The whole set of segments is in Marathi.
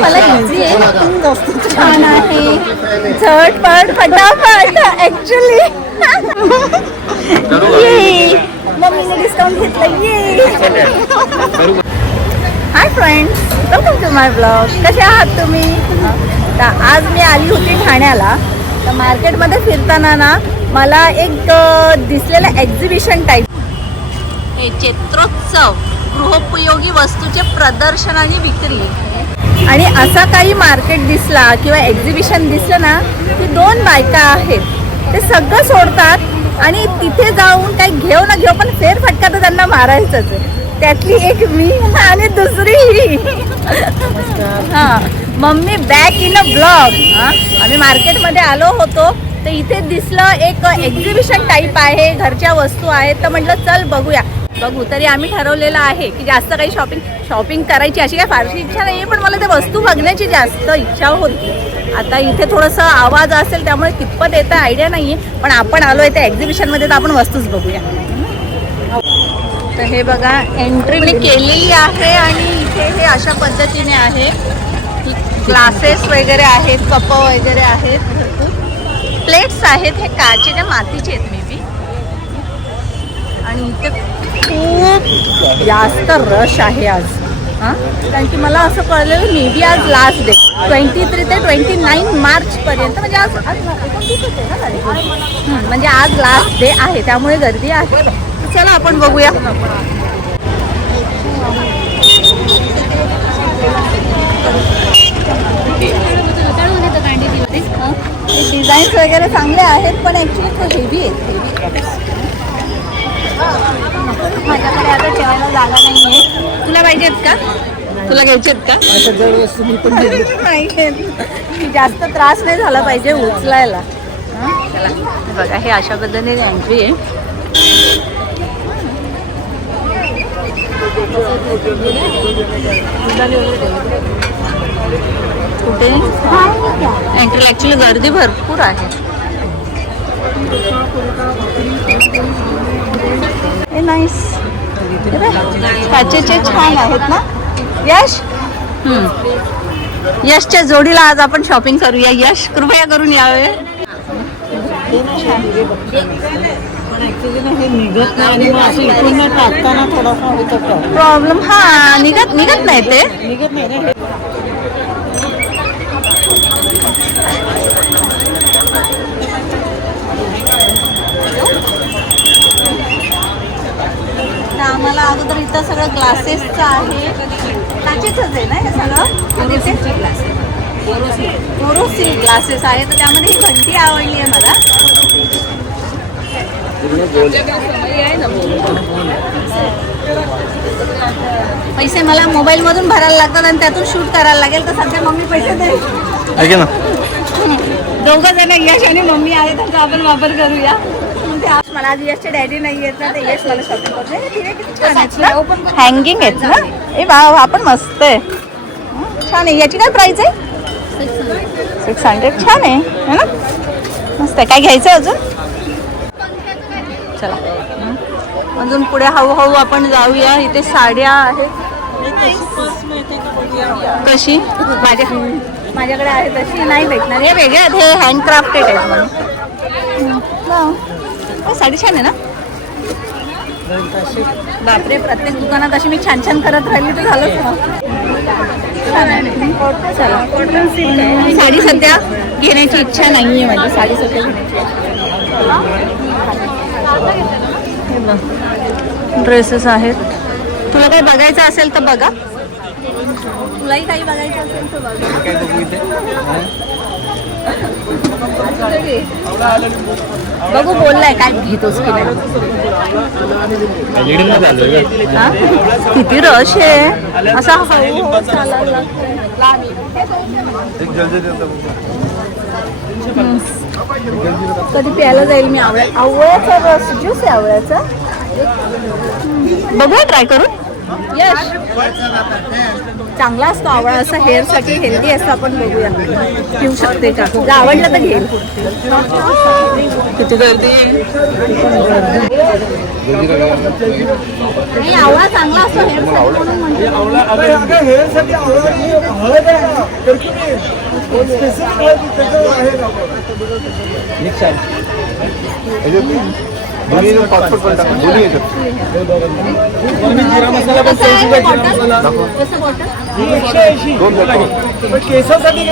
मला इझी आहे, छान आहे, झटपट फटाफट. ऍक्च्युली मम्मीने डिस्काउंट घेतलं. ये hi friends, welcome to my blog. कसे आहात तुम्ही? तर आज मी आली होती ठाण्याला. तर मार्केटमध्ये फिरताना ना मला एक दिसलेलं एक्झिबिशन टाईप, हे चित्रोत्सव, गृहोपयोगी वस्तूचे प्रदर्शन आणि विक्री. आणि असा काही मार्केट दिसला किंवा एक्झिबिशन दिसलं ना की दोन बायका आहेत, ते सगळं सोडतात आणि तिथे जाऊन काही घेऊ ना घेऊ पण फेरफटका तर त्यांना मारायचंच आहे. त्यातली एक मी आणि दुसरी ही. हां, mummy back in a blog. आम्ही मार्केटमध्ये आलो होतो तर इथे दिसलं एक एक्झिबिशन टाईप आहे, घरच्या वस्तू आहेत. तर म्हटलं चल बघूया. बघू तरी आम्ही ठरवलेलं आहे की जास्त काही शॉपिंग करायची अशी काय फारशी इच्छा नाही आहे, पण मला त्या वस्तू बघण्याची जास्त इच्छा होती. आता इथे थोडंसं आवाज असेल त्यामुळे कितपत येतं आयडिया नाही आहे, पण आपण आलो आहे त्या एक्झिबिशनमध्ये तर आपण वस्तूच बघूया. तर हे बघा, एंट्री मी केलेली आहे आणि इथे हे अशा पद्धतीने आहे. ग्लासेस वगैरे आहेत, कप वगैरे आहेत, भरपूर प्लेट्स आहेत. हे काचेच्या मातीचे आहेत मे बी. आणि इथे खूप जास्त रश आहे आज. कारण की मला असं कळलेलं मे बी आज लास्ट डे 23 ते 29 मार्चपर्यंत, म्हणजे आज 29 आहे ना तारीख. म्हणजे आज लास्ट डे आहे त्यामुळे गर्दी आहे. चला आपण बघूया. डिझाईन्स वगैरे चांगले आहेत पण ॲक्च्युली खूप हेवी आहेत. माझ्याकडे आता ठेवायला जागा नाही आहे. तुला पाहिजेत का? तुला घ्यायचे आहेत का? नाही, जास्त त्रास नाही झाला पाहिजे उचलायला. चला बघा, हे अशा पद्धतीने एंट्री आहे. कुठे एंट्रीला ॲक्च्युली गर्दी भरपूर आहे. हे नाईस, काचेचे छान आहेत ना. यश, यशच्या जोडीला आज आपण शॉपिंग करूया. यश कृपया करून यावे. प्रॉब्लेम हा निघत नाही ते. आम्हाला अगोदर इथं सगळं ग्लासेसचं आहे, काचेचंच आहे ना हे सगळं. बोरोसिल ग्लासेस आहे. तर त्यामध्ये ही घंटी आवडली आहे मला. पैसे मला मोबाईलमधून भरायला लागतात आणि त्यातून शूट करायला लागेल. तर सध्या मम्मी पैसे दे ना. दोघं जण यश आणि मम्मी आहे, त्याचा आपण वापर करूया. मला आज यशचे डॅडी नाही येत ना, ते यश मला शॉपिंग करतो. हँगिंग आहेत ना. ए वा, आपण मस्त आहे, छान आहे. याची काय प्राइस आहे? 600. छान आहे ना, मस्त आहे. काय घ्यायचं अजून? चला अजून पुढे हळूहळू आपण जाऊया. इथे साड्या आहेत. कशी? माझ्याकडे आहे तशी नाही भेटणार. हे वेगळे आहेत, हे हँडक्राफ्टेड आहेत म्हणून. साडी छान आहे ना. बापरे, प्रत्येक दुकानात अशी मी छान छान करत राहिली तर झालंच ना. साडी सध्या घेण्याची इच्छा नाही आहे माझी. साडी सध्या घेण्याची ड्रेसेस आहेत. तुला काही बघायचं असेल तर बघा. तुलाही काही बघायचं असेल तर बघा. बघू बोललाय काय घेतोस की नाही. किती रश आहे. असा हळूहळू चालायला लागतोय. कधी प्यायला जाईल मी. आवळ्याचा रस, ज्यूस आहे आवळ्याचा. बघूया ट्राय करून. यश चांगला असतो आवळा, असा हेअरसाठी हेल्दी असतो. आपण बघूया पिऊ शकते का, जर आवडलं तर घेईल. किती गर्दी. नाही आवळा चांगला असतो हेअरसाठी म्हणून म्हणते. केसासाठी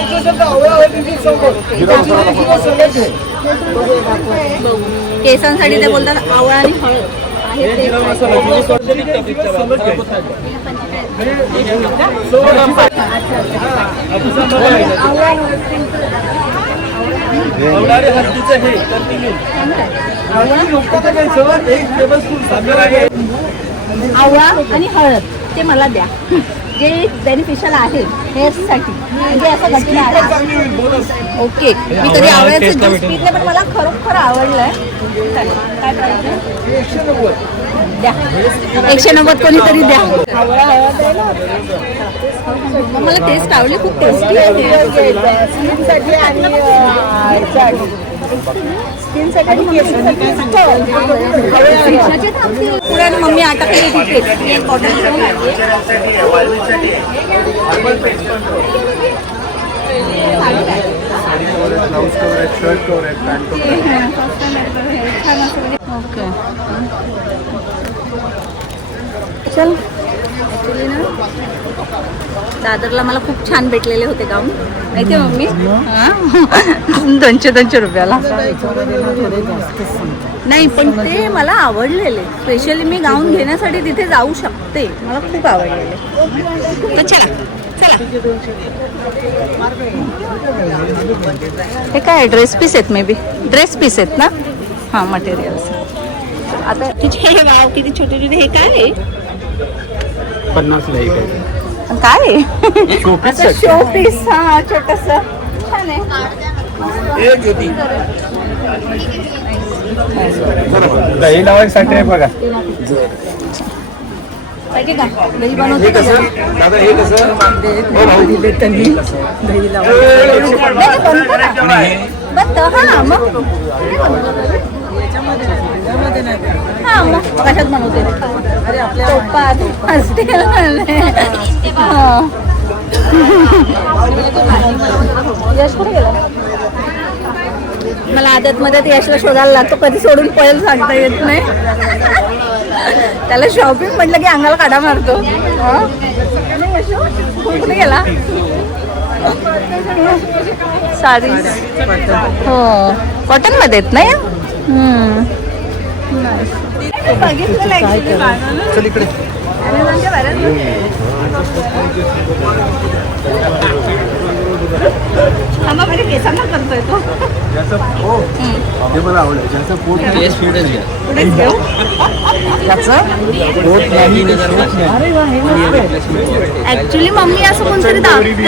केसांसाठी ते बोलतात आवळा आणि हळद आहे ते. आवळा आणि हळद ते मला द्या, जे बेनिफिशियल आहे हेअरसाठी, म्हणजे असं घटना आहे. ओके, मी कधी आवळ्याचं ज्यूस पिले पण मला खरोखर आवडलंय. काय प्राईस आहे? द्या 190 कोणीतरी द्या. आवळा हळद आहे ना, मला टेस्ट आवडली, खूप टेस्टी आहे. स्किनसाठी आणि पुढे मम्मी अटकली तिथे एक बॉटल घेऊन आली. ओके चल. ॲक्च्युली ना दादरला मला खूप छान भेटलेले होते गाऊन, माहिती आहे मम्मी. 200 रुपयाला. नाही पण ते मला आवडलेले, स्पेशली मी गाऊन घेण्यासाठी तिथे जाऊ शकते, मला खूप आवडलेले. तर चला चला. हे काय ड्रेस पीस आहेत, मे बी ड्रेस पीस आहेत ना. हां मटेरियल्स. आता हे वाव किती छोटे छोटे. हे काय आहे? 50 काय शो पीस. हा छोटस छान आहे. दही लावायसाठी आहे बघा. पाहिजे का दही बनवते का? दादा हे कसं बनतं. हां मग हां मग कशात बनवते? तुपात असते. यश कुठे गेला? मला आदतमध्ये ते यशला शोधायला लागतो, कधी सोडून पळेल सांगता येत नाही. त्याला शॉपिंग म्हटलं की अंगाला काढा मारतो. कुठे गेला? साडी हो कॉटन मध्ये आहेत नाही. केसांना करतोय तो. मला आवडलं ज्याचं पोट ऍक्च्युली मम्मी असं कोणतरी दाखवते.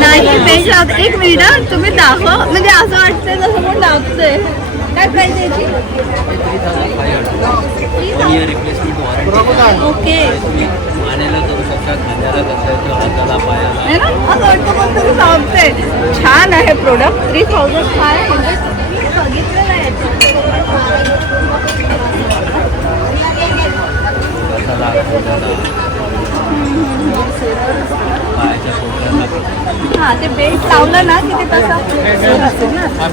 नाही पेज लावते. एक मिनिट तुम्ही दाखव, म्हणजे असं वाटतंय जसं कोण दाखवतंय. काय प्राइस याची? ओके छान आहे प्रोडक्ट. 3500 बघितलेलं आहे. हा ते बेल्ट लावलं ना की ते तसं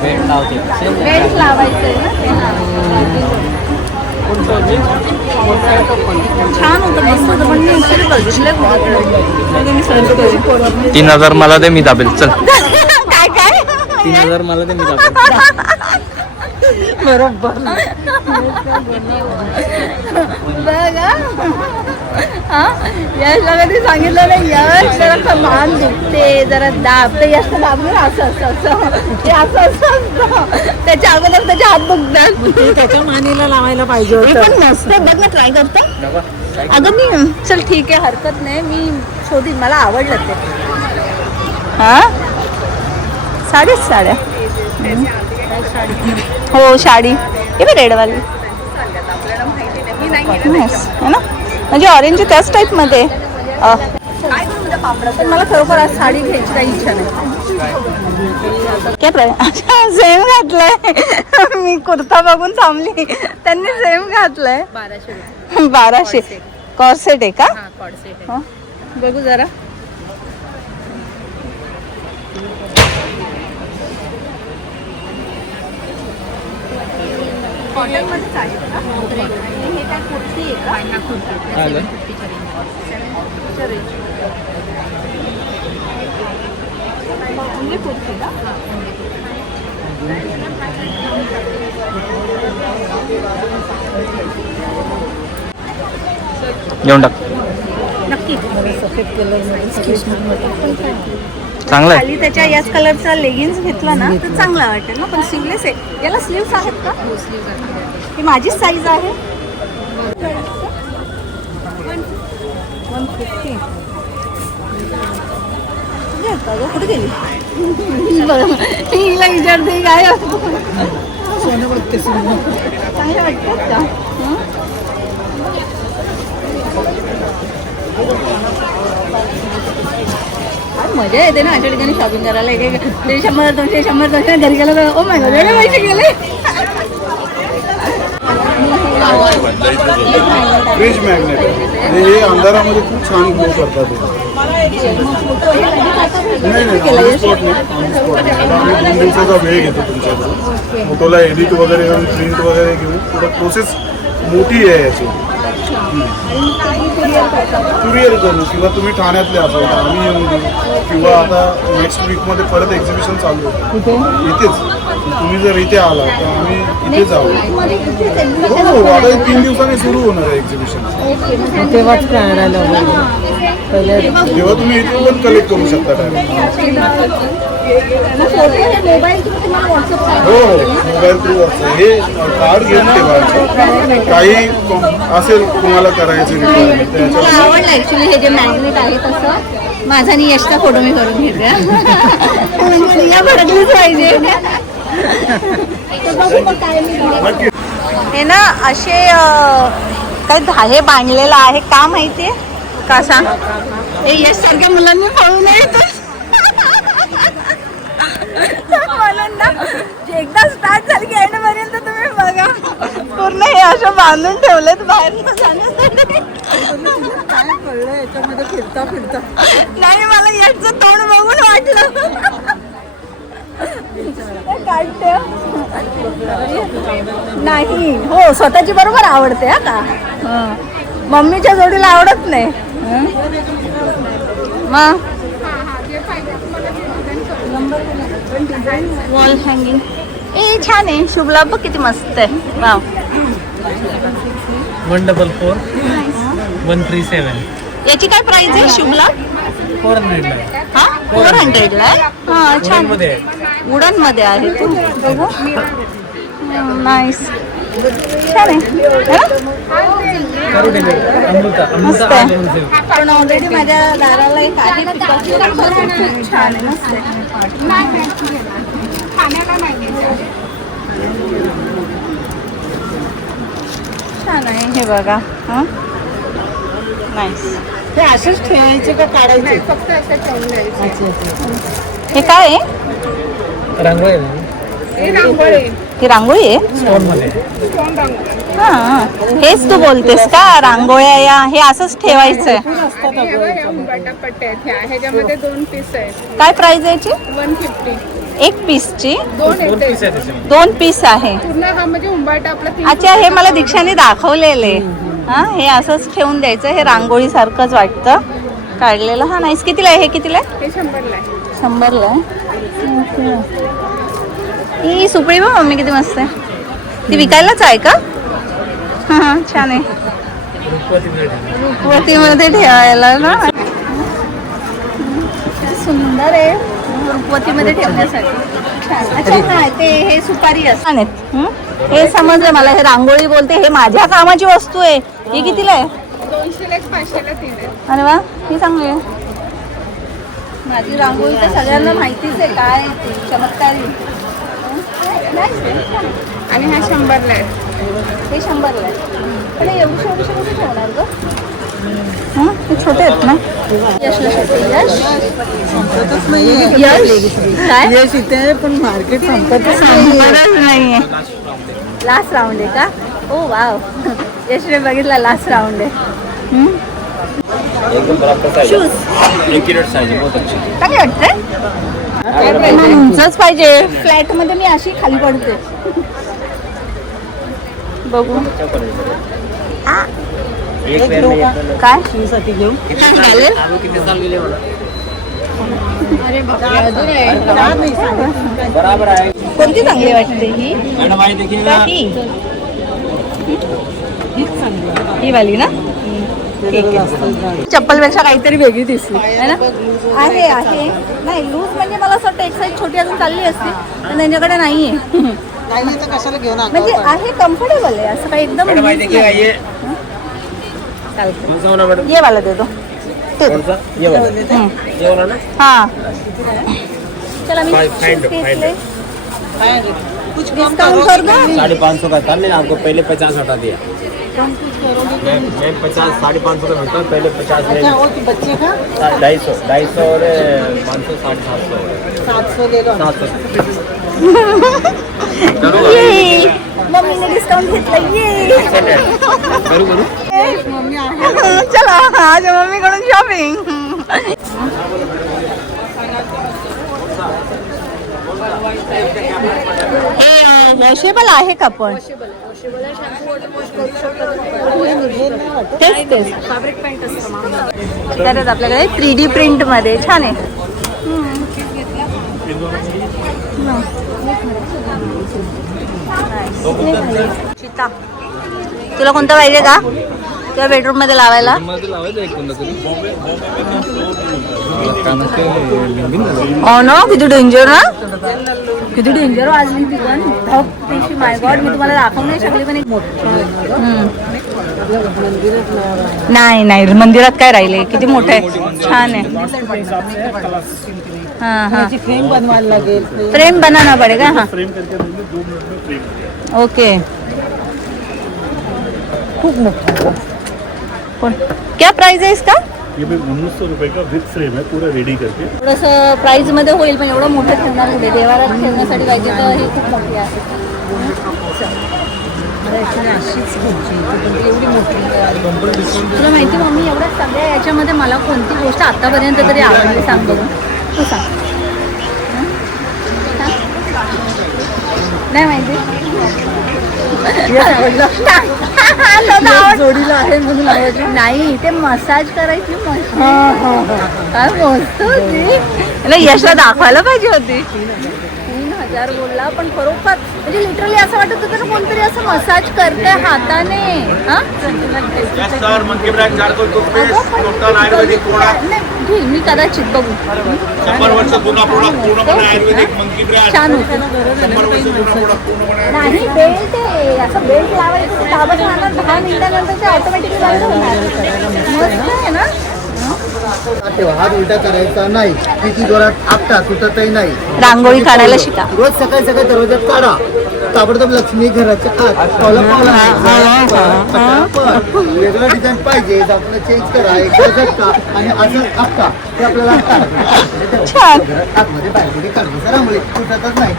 बेल्ट लावायचं आहे ना ते. छान होतं, मस्त होतं, पण मी ऍक्च्युली बघितलं. 3000 मला दे, मी दाबेल. चल काय काय 3000 मला दे, मी दाबेल. बरोबर बघा. हा यशला कधी सांगितलं नाही, यश जरा मान दुखते, जरा दाबते. यश दाबलं असं असं असं, ते असं असं असतं. त्याच्या अगोदर त्याचे हात दुखतात. त्याच्या मानेला लावायला पाहिजे. पण मस्त बघ ना, ट्राय करता. अगं मी चल ठीक आहे, हरकत नाही, मी शोधीन, मला आवडलं ते. हा साड्या हो साडी हे बी रेडवाली. Nice, है ना, म्हणजे ऑरेंज त्याच टाईप मध्ये. पण मला खरोखर आज साडी घ्यायची काही इच्छा नाही. काय सेम घातलंय मी, कुर्ता बघून थांबली, त्यांनी सेम घातलंय. 1200 कॉर्सेट आहे का? हा, बघू जरा. कॉटन मध्ये साडी का? हे काय कुर्ती आहे का? ओनली कुर्ती का? घेऊन टाक. नक्की. चांगलं आहे. खाली त्याच्या याच कलरचा लेगिन्स घेतला ना तर चांगला वाटेल ना. पण स्लीवलेस आहे. याला स्लीव्स आहेत का? ही माझीच साईज आहे. 150. कुठे गेली? हिला विचारते काय चांगलं वाटतं का? मजा येते ना अशा ठिकाणी शॉपिंग करायला. एक 100-200 घरी गेलं तर ओ माय गॉड एवढे पैसे गेले. फ्रीज मॅग्नेट हे अंधारामध्ये खूप छान ग्लो करतात. नाही ऑन स्पॉट नाही. आता आम्ही 2 दिवसाचा वेळ घेतो तुमच्याकडून. फोटोला एडिट वगैरे करून प्रिंट वगैरे घेऊन पुढं प्रोसेस मोठी आहे याची. कुरिअर करू किंवा तुम्ही ठाण्यातले असाल तर आम्ही येऊन देऊ, किंवा आता नेक्स्ट वीकमध्ये परत एक्झिबिशन चालू आहे इथेच. तुम्ही जर इथे आला तर आम्ही इथेच आहोत. हो आता 3 दिवसांनी सुरू होणार आहे एक्झिबिशन. तेव्हाच काय राहिलं तेव्हा तुम्ही इथे पण कलेक्ट करू शकता डायरेक्ट. हो मोबाईल थ्रू व्हॉट्सअप हे कार्ड घेऊन ठेवायचं. काही असेल तुम्हाला करायचं मला आवडलं ऍक्च्युली हे जे मॅग्नेट आहे तसं. माझा आणि यशचा फोटो मी करून घेते. म्हणजे या भडकलीच पाहिजे. हे ना असे काही धागे बांधलेलं आहे का माहितीये का सांग? हे यश सारख्या मुलांनी पळू नये म्हणून ना एकदा स्टार्ट झाली की एंडपर्यंत तुम्ही बघा पूर्ण हे असं बांधून ठेवलेत बाहेर जाण्यासाठी. काय कळलं याच्यामध्ये फिरता फिरता. नाही मला याचं तोंड बघून वाटलं. काढते नाही हो स्वतःची बरोबर आवडते हा का. मम्मीच्या जोडीला आवडत नाही. मग वॉल हँगिंग ए छान आहे. शुभला बघ किती मस्त आहे. वाव 144 137 याची काय प्राइस आहे शुभला? 400 हा 400 ला आहे. हा छान मध्ये वुडन मध्ये आहे. तू बघू नाईस छान आहे. मस्त आहे. पण ऑलरेडी माझ्या दाराला एक आहे खूप छान आहे. मस्त आहे. छान आहे हे बघा. हा नाईस. ते असेच ठेवायचे का काढायचे? फक्त असं ठेवून द्यायचं. हे काय आहे? रांगोळी ही रांगोळी आहे. स्टोन मध्ये. हा हेच तू बोलतेस का रांगोळ्या या हे असंच ठेवायचंय? ह्याच्यामध्ये 2 पीस आहेत. काय प्राइस आहे याची? 150. एक पीसची 2 येते. 2 पीस आहे. पूर्ण हा म्हणजे उंबाटा आपला 3 अच्छा हे मला दीक्षाने दाखवलेले. हा हे असंच ठेवून द्यायचं. हे रांगोळी सारखंच वाटतं काढलेलं. हा नाहीस. कितीला आहे हे? कितीला आहे? हे 100ला आहे. 100ला आहे. ही सुपडी बघ मम्मी किती मस्त आहे. ती विकायलाच आहे का? हा छान आहे. रुपवतीमध्ये ठेवायला ना सुंदर आहे. रुपवतीमध्ये ठेवण्यासाठी छान. अच्छा हा ते हे सुपारी असतात. हे समजलं मला. हे रांगोळी बोलते. हे माझ्या कामाची वस्तू आहे. ही कितीला आहे? 200ला 1, 500ला 3 आहे. अरे वा ही चांगली आहे. माझी रांगोळी तर सगळ्यांना माहितीच आहे काय चमत्कारी. आणि हा 100ला आहे. हे 100ला आहे. पण हे एवढे कसे ठेवणार ग? हां ते छोटे आहेत ना. यशला यश संपतच नाहीये. यश काय यश इथे आहे, पण मार्केट संपतच नाहीये. नाहीये. लास्ट राऊंड आहे का? ओ वाव, यशने बघितला लास्ट राऊंड आहे. एकदम बराबर साइज शूज एक्युरेट साइज है, बहुत अच्छी है। काय वाटतंय? उंचच पाहिजे. फ्लॅट मध्ये मी अशी खाली पडते. बघू आ, एक पैर में एक काय साठी घेऊ. चालेल? आपको कितने साल के लिए बोला? अरे बापरे, अजून आहे. बराबर है कोणती चांगली वाटते ही? मैडम, आई देखिएगा। का ही? ही वाली ना? ठीक आहे. चप्पलपेक्षा काहीतरी वेगळी दिसली है ना? आहे आहे नाही लूज म्हणजे मला असं वाटतं एक साईज छोटी अजून चालली असती पण त्यांच्याकडे नाहीये. नाही तर कशाला घेऊन म्हणजे आहे कम्फर्टेबल आहे असं काही एकदम मैडम, आई loose देखिएगा नाही. ये चालतं. कौन सा वाला मैडम? ये वाला दे दो. कौन सा? ये वाला, ये वाला ना। हाँ चला मी Find shoes लो, find घेतले. कुछ कम डिस्काउंट कर दो. 550 का था, मैंने आपको पहले 50 हटा दिया। मैं 50 550 का मिलता हूँ, पहले 50 ले अच्छा, वो तो बच्चे का 250 और 500 750 700 ले लो. 700 ये मम्मीने डिस्काउंट घेतलं ये. करू करू मम्मी आहे. चला आज मम्मीकडून शॉपिंग. वॉशेबल आहे का पण? तेच तेच त्यात आपल्याकडे 3D प्रिंट मध्ये छान आहे. चिता तुला कोणता पाहिजे का तुझ्या बेडरूम मध्ये लावायला? हो ना, किती डेंजर ना, किती डेंजर वाजली ती पण धप. माय गॉड, मी तुम्हाला दाखवू नाही शकले पण एक नाही नाही मंदिरात काय राहिले, किती मोठं आहे, छान आहे. हाँ हाँ फ्रेम बनवायला लागेल. फ्रेम बनाना पड़ेगा. हाँ ओके. खूप मोठा. क्या प्राइस है इसका? ये भी 1900 रुपए का विद फ्रेम है, पूरा रेडी करके. थोडंसं प्राइस मध्ये होईल पण एवढं मोठं ठेवणार कुठे, देवाला ठेवण्यासाठी पाहिजे तर ही खूप मोठी आहे. अशीच घ्यायची, पण ती एवढी मोठी. तुला माहिती मम्मी एवढ्या सगळ्या याच्यामध्ये मला कोणती गोष्ट आतापर्यंत तरी आवडली सांग बघू. तू सांग. नाही माहिती. जोडीला आहे म्हणून आवडली. नाही ते मसाज करायची मशीन काय मस्त होती. यशला दाखवायला पाहिजे होती. 3000 बोलला पण बरोबर म्हणजे लिटरली असं वाटत होतं ना कोणतरी असं मसाज करतंय हाताने. घेईल मी कदाचित बघू. छान होतं. नाही बेल्ट आहे असं बेल्ट लावायचं दाबत राहणार 10 मिनिटानंतर ते ऑटोमॅटिकली बंद होणार. मस्त आहे ना. हात उलटा करायचा नाही, किती जोरात आपटा सुटतही नाही. रांगोळी काढायला शिका. रोज सकाळी सकाळी दरवाजात काढा, ताबडतोब लक्ष्मी घराच्या आत पावला वेगळं डिझाईन पाहिजे आपण चेंज करा, एकदा झटका आणि असं आपटा ते आपल्याला आतमध्ये बाहेर काढतो रांगोळी सुटतच नाही.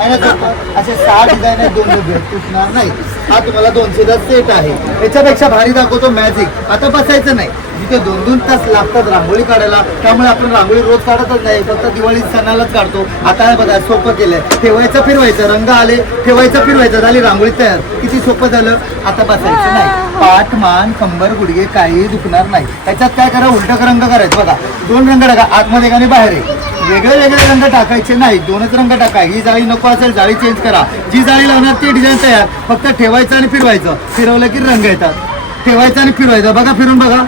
असे 6 डिझाईन आहेत, 2 डबे तुटणार नाही. हा तुम्हाला 200चा सेट आहे. याच्यापेक्षा भारी दाखवतो मॅजिक. आता बसायचं नाही, जिथे 2-2 तास लागतात रांगोळी काढायला, त्यामुळे आपण रांगोळी रोज काढतच नाही, फक्त दिवाळी सणालाच काढतो. आता बघा सोपं केलंय, ठेवायचं फिरवायचं, रंग आले ठेवायचं फिरवायचं, झाली रांगोळी तयार. किती सोपं झालं. आता बसायचं नाही, पाठ मान कंबर गुडघे काही दुखणार नाही. त्याच्यात काय करा, उलटं रंग करायचं. बघा 2 रंग टाका, आतमध्ये एक आणि बाहेर एक. वेगळे वेगळे रंग टाकायचे नाही, 2च रंग टाका. ही जाळी नको असेल जाळी चेंज करा, जी जाळी लावणार ती डिझाईन तयार. फक्त ठेवायचं आणि फिरवायचं, फिरवलं की रंग येतात. ठेवायचं आणि फिरवायचं. बघा फिरून बघा.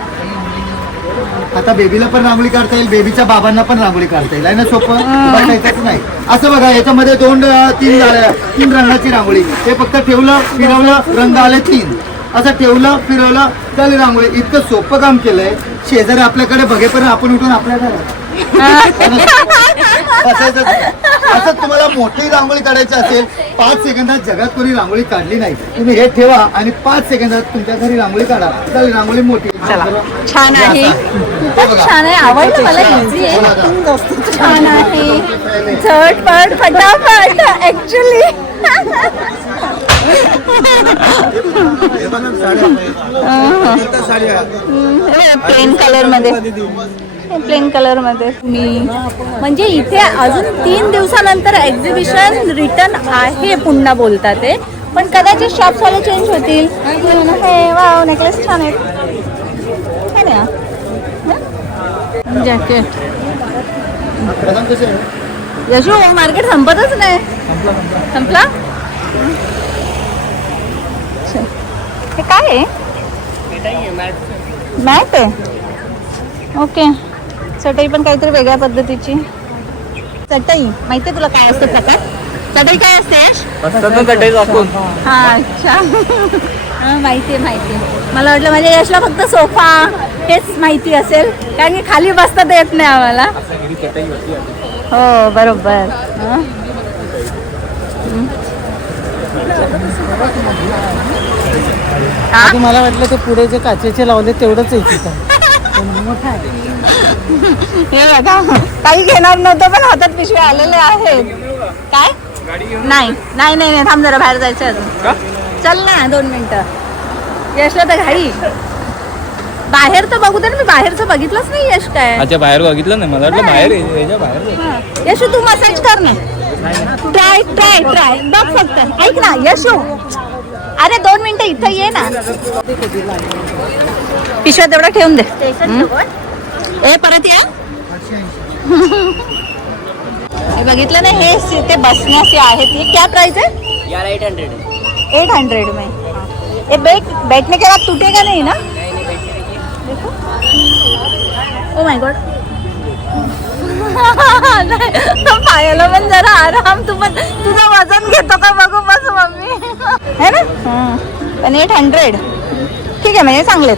आता बेबीला पण रांगोळी काढता येईल, बेबीच्या बाबांना पण रांगोळी काढता येईल. आहे ना सोपं, बसायचंच नाही. असं बघा याच्यामध्ये 2-3 रंगाची रांगोळी. हे फक्त ठेवलं फिरवलं रंग आले 3, असं ठेवलं फिरवलं झाली रांगोळी. इतकं सोपं काम केलंय. शेजारी आपल्याकडे बघेपर्यंत आपण उठून आपल्या घरात बसायचं. असं तुम्हाला मोठी रांगोळी काढायची असेल 5 सेकंदात जगात कोणी रांगोळी काढली नाही. तुम्ही हे ठेवा आणि 5 सेकंदात तुमच्या घरी रांगोळी काढा. तर रांगोळी मोठी. चला छान आहे, खूपच छान आहे, आवडलं मला. इझी आहे, छान आहे, झटपट फटाफट ऍक्च्युली. प्लेन कलर मध्ये, प्लेन कलर मध्ये मी म्हणजे इथे अजून 3 दिवसानंतर एक्झिबिशन रिटर्न आहे पुन्हा बोलतात ते, पण कदाचित शॉप्स वाले चेंज होतील. हे वाव, नेकलेस छान आहेत है ना. जॅकेट यशो, मार्केट संपतच नाही. संपला. हे काय आहे? मॅट आहे. ओके, चटई पण काहीतरी वेगळ्या पद्धतीची. चटई माहिती आहे तुला काय असते प्रकार? चटई काय असते? हा अच्छा. हा माहिती आहे. मला वाटलं माझ्या यशला फक्त सोफा हेच माहिती असेल, कारण की खाली बसता येत नाही आम्हाला. हो बरोबर. आधी मला वाटलं ते पुढे जे काचेचे लावले तेवढंच आहे. मोठा आहे. हे बघा, काही घेणार नव्हतं पण हातात पिशवे आलेले आहेत. काय? नाही थांब जरा, बाहेर जायचं अजून. चल ना 2 मिनिटं. यशला तर घाई. बाहेर तर बघू दे ना, मी बाहेरचं बघितलंच नाही. यश काय? अच्छा, बाहेर बघितलं नाही, मला वाटलं बाहेर. यशू तू मसाज कर ना. ट्राय बघ फक्त. ऐक ना यशू, अरे 2 मिनिटं इथं ये ना. पिशव्या तेवढा ठेवून दे. ए परत या. हे बघितलं ना, हे ते बसण्याचे आहेत. ये क्या प्राइस है यार? 800 में. ये बैठने के बाद टूटेगा नहीं ना? देखो. Oh my God. पायाला पण जरा आराम. तू पण तुझं वजन घेतो का बघू बस मम्मी. है ना. पण 800 ठीक आहे, म्हणजे चांगलेत.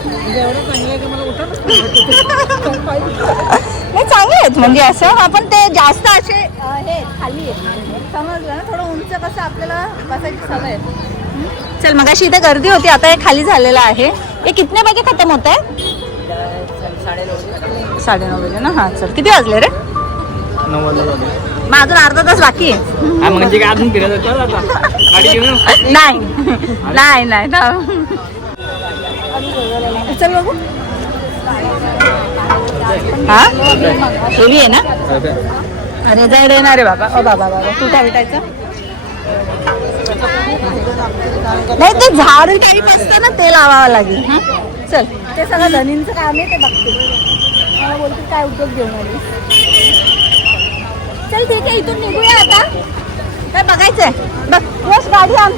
नाही चांगले आहेत म्हणजे असं. आपण ते जास्त असे हे खाली समजलं ना, थोडं उंच कसं आपल्याला बसायची सवय आहे. चल, मगाशी इथे गर्दी होती, आता हे खाली झालेलं आहे. हे कितने बजे खतम होत आहे? 9:30 बजे ना. हा चल, किती वाजले रे? 9 वाजता. मग अजून अर्धा तास बाकी आहे. म्हणजे काय अजून फिरायचं नाही चल बघू. हा हेवी आहे ना. अरे जड येणार रे बाबा. ओ बाबा तू काय भेटायचं नाही, ते झाड टाईप असतं ना, ते लावावं लागेल. हा चल, ते सगळं धनींचं काम आहे, ते बघते. मला बोलते काय उद्योग घेऊन आली. चल ठीक आहे, इथून निघूया आता. काय बघायचंय बघ. यश गाडी आण.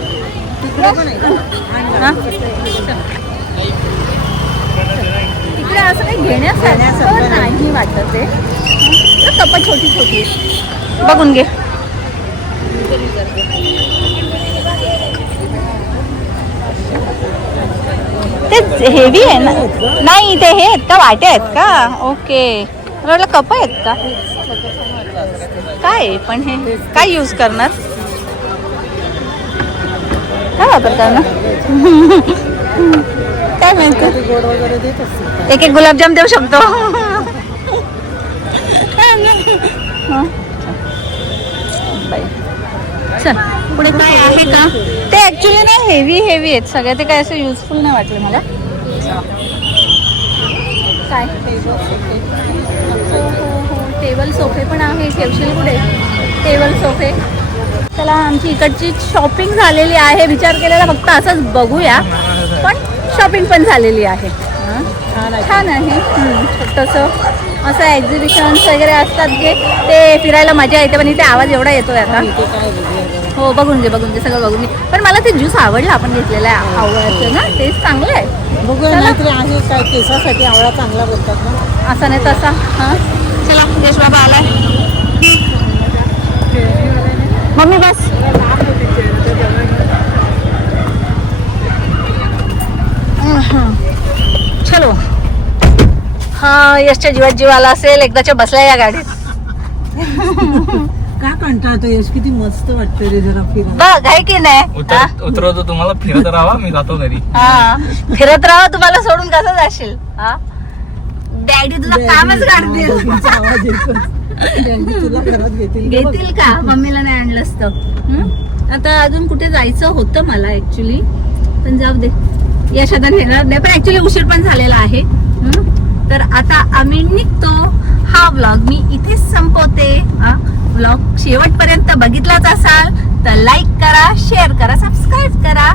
तिकडे असं काही घेण्यासारखं नाही वाटत ते. कपड छोटी बघून घे. ते हेवी आहे ना. नाही ते हे आहेत का, वाटे आहेत का? ओके, मला वाटलं कप आहेत का काय. पण हे काय यूज करणार, काय वापरतात ना? काय माहिती. गोड वगैरे देत असते. एक गुलाबजाम देऊ शकतो. चल पुढे काय आहे का? ते ऍक्च्युली ना हेवी आहेत सगळे. ते काय असं युजफुल नाही वाटले मला. काय टेबल सोफे पण आहे. ठेवशील कुठे टेबल सोफे? चला, आमची इकडची शॉपिंग झालेली आहे. विचार केलेला फक्त असंच बघूया, पण शॉपिंग पण झालेली आहे. छान आहे. छोटंसं असं एक्झिबिशन्स वगैरे असतात जे ते फिरायला मजा येते. पण इथे आवाज एवढा येतोय आता. हो बघून घे सगळं बघून घे. पण मला ते ज्यूस आवडला आपण घेतलेला आवळ्याचं ना, टेस्ट चांगलं आहे. बघूया नाहीतरी आहे काय, केसासाठी आवळा चांगला बोलतात ना. असं नाही तसा. हां चला, यश बाबा आलाय. मम्मी बस. चलो. हा यशच्या जीवात जीव आला असेल एकदाच्या बसल्या या गाडीत. का कंटाळतो यश? किती मस्त वाटतं रे जरा फिरायला. बघ आहे की नाही हा? उतरवतो तुम्हाला फिरत राहा मी जातो घरी. हा. फिरत राहा, तुम्हाला सोडून कसं जाशील? हा डॅडी तुला कामच काढतील. त्यांचा आवाज येतो. त्यांनी तुला घरात घेतील का बघ. घेतील का? मम्मीला नाही आणलंच तर. आता अजून कुठे जायचं होतं मला ऍक्च्युली, पण जाऊ दे, यशादा नेणार नाही. पण ऍक्च्युली उशीर पण झालेला आहे. तर आता आम्ही निघतो. हा व्लॉग मी इथेच संपवते. व्लॉग शेवटपर्यंत बघितलाच असाल तर लाईक करा, शेअर करा, सबस्क्राईब करा.